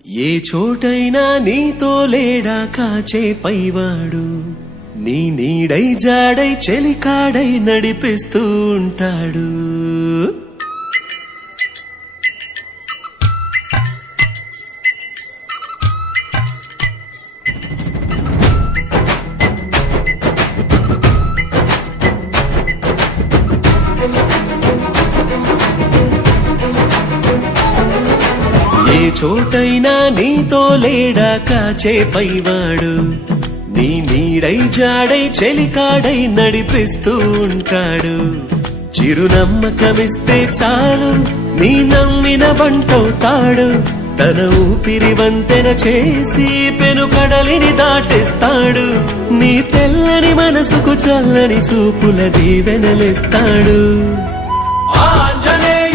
ఏ చోటైనా నీతో లేడా కాచే పైవాడు, నీ నీడై జాడై చెలికాడై నడిపిస్తూ ఉంటాడు. ఏ చోటైనా నీతో లేడా కాచే పైవాడు, నీ నీడై జాడై చెలికాడై నడిపిస్తూ ఉంటాడు. చిరునమ్మకమిస్తే చాలు నీ నమ్మిన బంటవుతాడు. తన ఊపిరి వంతెన చేసి పెను కడలిని దాటిస్తాడు. నీ తెల్లని మనసుకు చల్లని చూపుల దీవెనలిస్తాడు. ఆంజనేయ